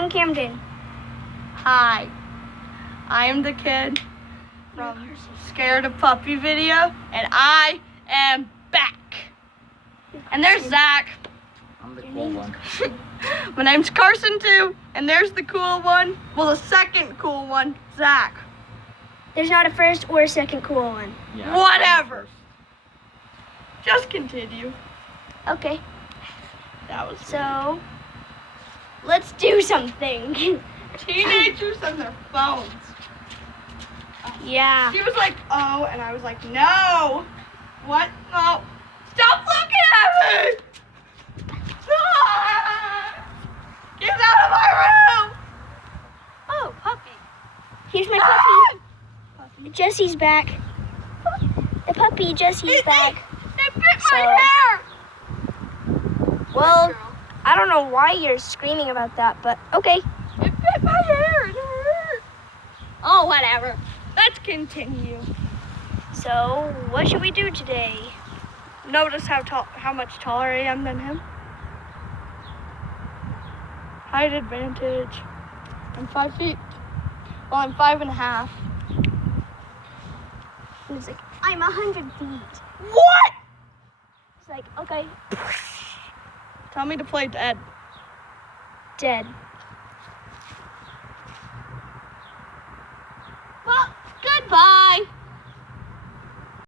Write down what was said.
I'm Camden. Hi, I am the kid from Scared of Puppy video, and I am back. And there's Zach. I'm the cool one. My name's Carson too, and there's the cool one. Well, the second cool one, Zach. There's not a first or a second cool one. Yeah, Whatever. Just continue. Okay, That was so let's do something. teenagers and their phones. Yeah. He was like, oh, and I was like, no. What? No. Stop looking at me! Ah! Get out of my room! Oh, puppy. Here's my Ah! puppy. Jesse's back. The puppy, Jesse's back. It bit So- my hair! Well, I don't know why you're screaming about that, but okay. It bit my hair. It hurt. Oh, whatever. Let's continue. So, what should we do today? Notice how much taller I am than him. Height advantage. I'm 5 feet. Well, I'm 5.5. He's like, I'm 100 feet. What? It's like, okay, Tell me to play dead. dead. Well, goodbye.